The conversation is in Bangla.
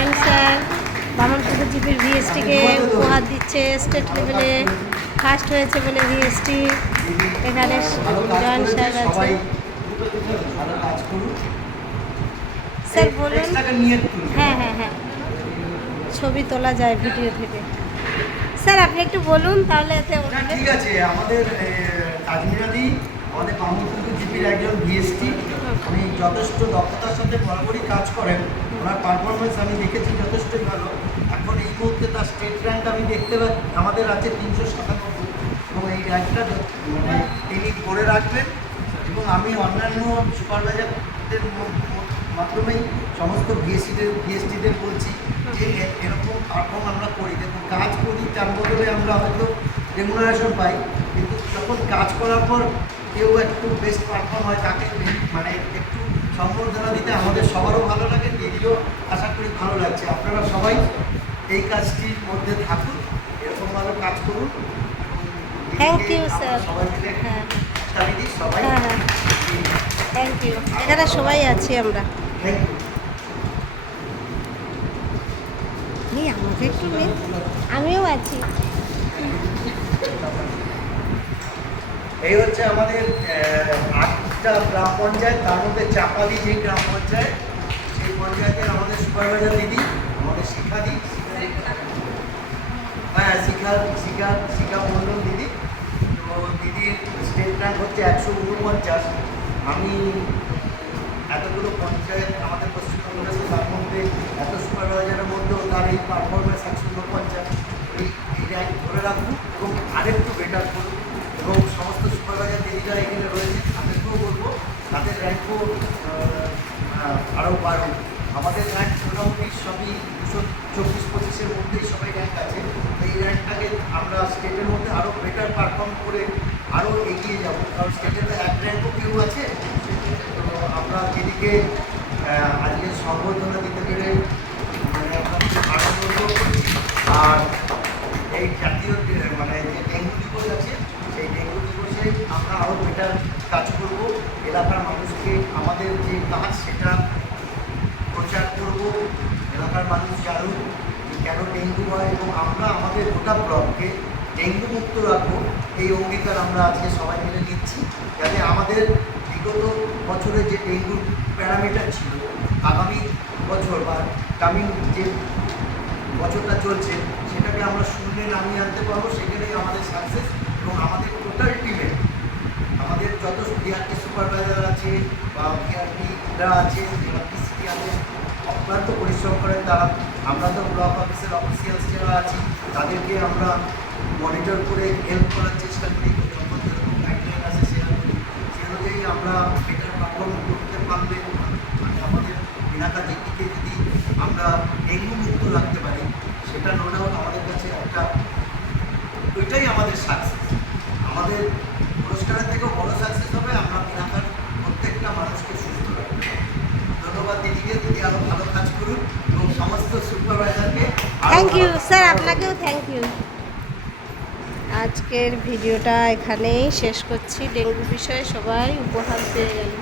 জয়েন্ট স্যার বামনপুকুর জিপির ভিএসটিকে উপহার দিচ্ছে স্টেট লেভেলে ফার্স্ট হয়েছে বলে ভিএসটি। এখানে জয়েন্ট স্যার আছে। স্যার বলুন। হ্যাঁ হ্যাঁ হ্যাঁ, ছবি তোলা যায় ভিডিও থেকে। স্যার আপনি একটু বলুন তাহলে এতে। ঠিক আছে, আমাদের তাজমিরাদি আমাদের বামনপুকুর জিপির একজন ভিএসটি, উনি যথেষ্ট দক্ষতার সাথে বরাবরই কাজ করেন। ওনার পারফরমেন্স আমি দেখেছি যথেষ্টই ভালো। এখন এই মুহূর্তে তার স্টেট র্যাঙ্ক আমি দেখতে পাচ্ছি আমাদের আছে 397, এবং এই র্যাঙ্কটা মানে তিনি করে রাখবেন। এবং আমি অন্যান্য সুপারভাইজারদের মাধ্যমেই সমস্ত ভিএসটিদের বলছি যে এরকম পারফর্ম আমরা করি, দেখুন কাজ করি তার বদলে আমরা হয়তো রেমুনারেশন পাই, কিন্তু যখন কাজ করার পর কেউ একটু বেস্ট পারফর্ম হয় তাকে মানে একটু সম্বর্ধনা দিতে আমাদের সবারও ভালো লাগে, নিজেও আশা করি ভালো লাগছে। আপনারা সবাই এই কাজটির মধ্যে থাকুন, এরকমভাবে কাজ করুন। Thank you sir. সবাই মিলে হ্যাঁ সবাই হ্যাঁ হ্যাঁ, থ্যাংক ইউ। এখানে সবাই আছি আমরা। Thank you. আমাকে একটু আমিও আছি। এই হচ্ছে আমাদের 8টা গ্রাম পঞ্চায়েত, তার মধ্যে চাপালি যে গ্রাম পঞ্চায়েত, সেই পঞ্চায়েতের আমাদের সুপারভাইজার দিদি, আমাদের হ্যাঁ শিখা মন্ডল দিদি। তো দিদির স্টেট র্যাঙ্ক হচ্ছে 149। আমি এতগুলো পঞ্চায়েত আমাদের পশ্চিমবঙ্গ আছে, তার মধ্যে এত সুপারভাইজারের মধ্যেও তার এই পারফরমেন্স 149। এই র্যাঙ্ক ধরে রাখুন এবং আরেকটু বেটার করুন। এবং সমস্ত সুপারভাইজার দিদিরা এখানে রয়েছে, তাদেরকেও বলবো তাদের র্যাঙ্কও আরও বাড়ুন। আমাদের র্যাঙ্ক মোটামুটি সবই 224-25-এর মধ্যেই সবাই র্যাঙ্ক আছে। এই র্যাঙ্কটাকে আমরা স্টেটের মধ্যে আরও বেটার পারফর্ম করে আরও এগিয়ে যাব, কারণ স্টেটের তো এক র্যাঙ্কও কেউ আছে। তো আমরা দিদিকে আজকে সম্বর্ধনা দিতে পেরে মানে আনন্দ করছি। আর এই জাতীয় মানে যে ডেঙ্গু দিবস আছে, সেই ডেঙ্গু দিবসে আমরা আরও বেটার কাজ করব। এলাকার মানুষকে আমাদের যে কাজ সেটা প্রচার করব, এলাকার মানুষ জানুক কেন ডেঙ্গু হয়, এবং আমরা আমাদের গোটা ব্লককে ডেঙ্গু মুক্ত রাখবো। এই অঙ্গীকার আমরা আজকে সবাই মিলে নিচ্ছি, যাতে আমাদের বিগত বছরে যে ডেঙ্গুর প্যারামিটার ছিল, আগামী বছর বা কামিং যে বছরটা চলছে সেটাকে আমরা শূন্যে নামিয়ে আনতে পারবো। সেখানেই আমাদের সাকসেস। এবং আমাদের টোটাল টিমে আমাদের যত ভিআরপি সুপারভাইজার আছে বা ভিআরপিরা আছে, যারা পিসিটি আছে, অক্লান্ত পরিশ্রম করেন তারা। আমরা তো ব্লক অফিসের অফিসিয়ালস যারা আছি তাদেরকে আমরা মনিটর করে হেল্প করার চেষ্টা করি, যখন যেরকম গাইডলাইন আছে সে অনুযায়ী আমরা বেটার পারফর্ম করতে পারলে মানে আমাদের এলাকা দিকে যদি আমরা ডেঙ্গু মুক্ত রাখতে পারি, সেটা নো ডাউট আমাদের কাছে একটা ওইটাই আমাদের সাকসেস। আমাদের পুরস্কারের থেকেও বড় সাকসেস হবে আমরা এলাকার প্রত্যেকটা মানুষকে সুস্থ রাখতে পারি। ধন্যবাদ দিদিকে, দিদি আরও ভালো কাজ করুন এবং সমস্ত সুপারভাইজারকে থ্যাংক ইউ স্যার। আপনাকেও থ্যাংক ইউ। আজকের ভিডিওটা এখানেই শেষ করছি। ডেঙ্গু বিষয়ে সবাই উপহার পেয়ে গেল।